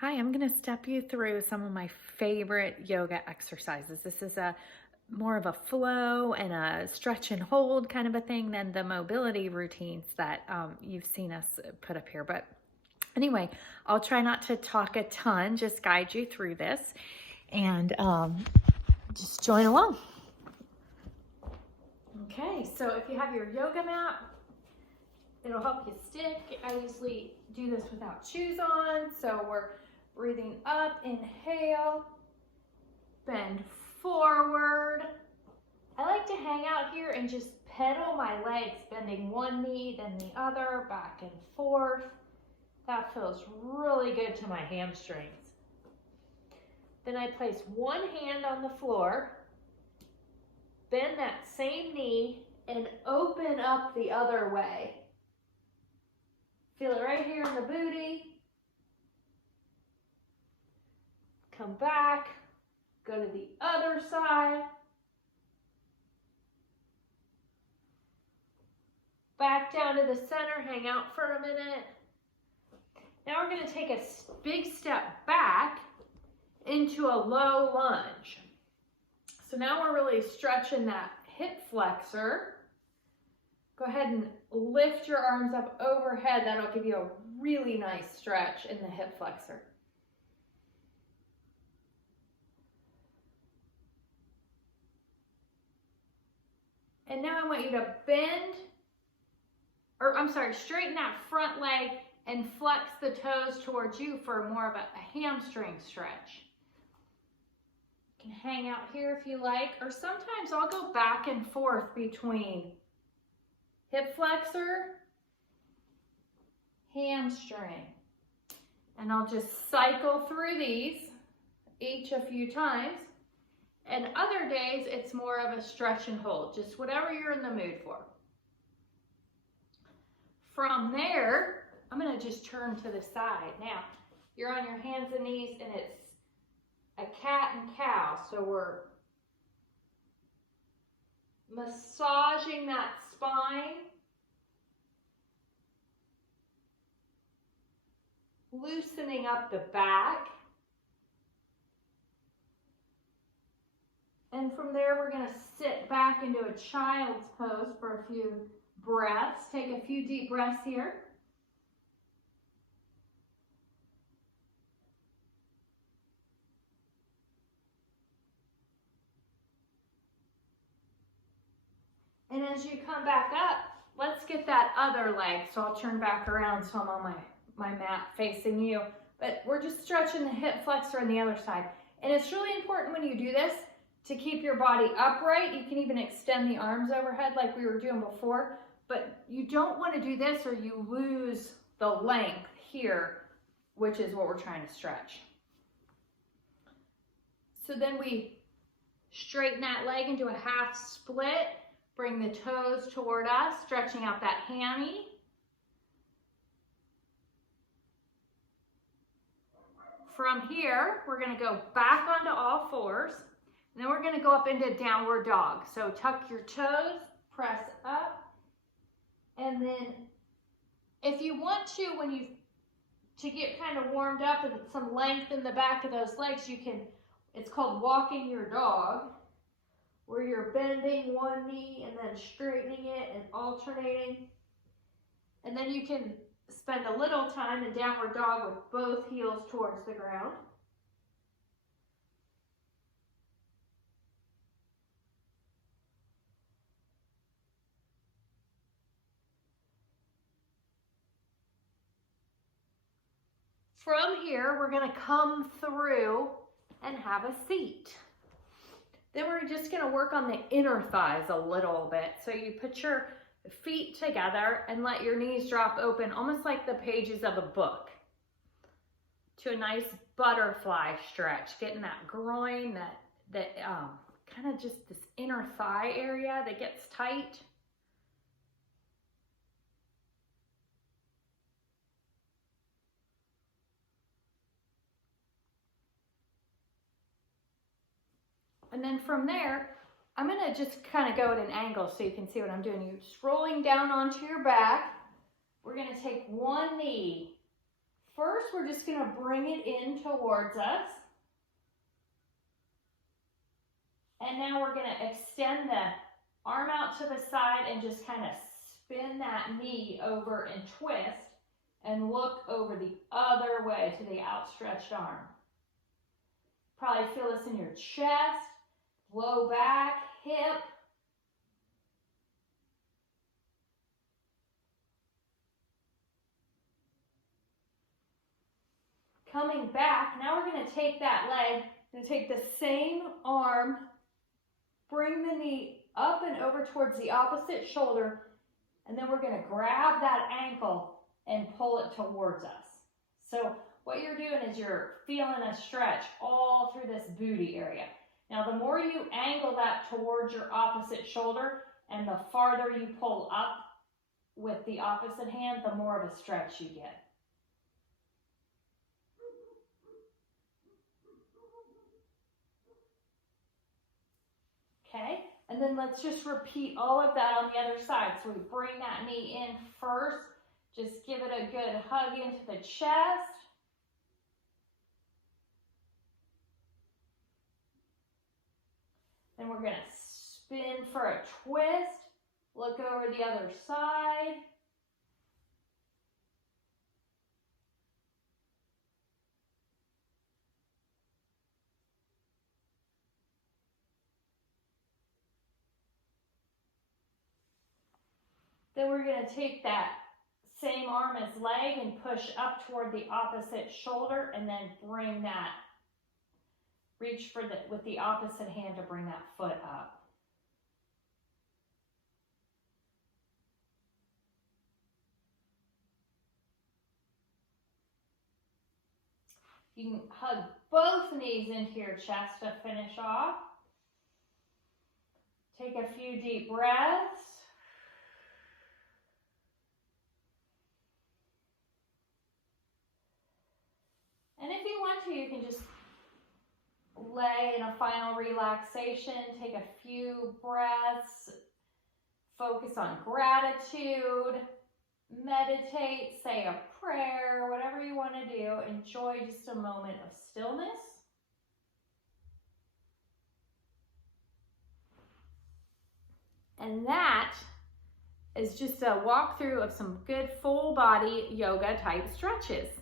Hi, I'm going to step you through some of my favorite yoga exercises. This is a more of a flow and a stretch and hold kind of a thing than the mobility routines that you've seen us put up here. But anyway, I'll try not to talk a ton, just guide you through this and just join along. Okay, so if you have your yoga mat, it'll help you stick. I usually do this without shoes on, so we're breathing up, inhale, bend forward. I like to hang out here and just pedal my legs, bending one knee, then the other, back and forth. That feels really good to my hamstrings. Then I place one hand on the floor, bend that same knee, and open up the other way. Feel it right here in the booty. Come back, go to the other side. Back down to the center, hang out for a minute. Now we're going to take a big step back into a low lunge. So now we're really stretching that hip flexor. Go ahead and lift your arms up overhead. That'll give you a really nice stretch in the hip flexor. And now I want you to straighten that front leg and flex the toes towards you for more of a hamstring stretch. You can hang out here if you like, or sometimes I'll go back and forth between hip flexor, hamstring. And I'll just cycle through these each a few times. And other days, it's more of a stretch and hold, just whatever you're in the mood for. From there, I'm going to just turn to the side. Now, you're on your hands and knees, and it's a cat and cow. So we're massaging that spine, loosening up the back. And from there, we're going to sit back into a child's pose for a few breaths. Take a few deep breaths here. And as you come back up, let's get that other leg. So I'll turn back around so I'm on my mat facing you. But we're just stretching the hip flexor on the other side. And it's really important when you do this to keep your body upright. You can even extend the arms overhead like we were doing before. But you don't want to do this or you lose the length here, which is what we're trying to stretch. So then we straighten that leg into a half split. Bring the toes toward us, stretching out that hammy. From here, we're going to go back onto all fours. And then we're going to go up into downward dog. So tuck your toes, press up. And then if you want to get kind of warmed up and some length in the back of those legs, you can, it's called walking your dog, where you're bending one knee and then straightening it and alternating. And then you can spend a little time in downward dog with both heels towards the ground. From here, we're going to come through and have a seat. Then we're just going to work on the inner thighs a little bit. So you put your feet together and let your knees drop open, almost like the pages of a book, to a nice butterfly stretch, getting that groin, that kind of just this inner thigh area that gets tight. And then from there, I'm going to just kind of go at an angle so you can see what I'm doing. You're just rolling down onto your back. We're going to take one knee first we're just going to bring it in towards us. And now we're going to extend the arm out to the side and just kind of spin that knee over and twist and look over the other way to the outstretched arm. Probably feel this in your chest, low back, hip. Coming back, now we're going to take that leg, going to take the same arm, bring the knee up and over towards the opposite shoulder, and then we're going to grab that ankle and pull it towards us. So what you're doing is you're feeling a stretch all through this booty area. Now the more you angle that towards your opposite shoulder and the farther you pull up with the opposite hand, the more of a stretch you get. Okay, and then let's just repeat all of that on the other side. So we bring that knee in first, just give it a good hug into the chest. Then we're going to spin for a twist, look over the other side. Then we're going to take that same arm as leg and push up toward the opposite shoulder and then bring that, reach for with the opposite hand to bring that foot up. You can hug both knees into your chest to finish off. Take a few deep breaths. And if you want to, you can just lay in a final relaxation, take a few breaths, focus on gratitude, meditate, say a prayer, whatever you want to do. Enjoy just a moment of stillness. And that is just a walkthrough of some good full body yoga type stretches.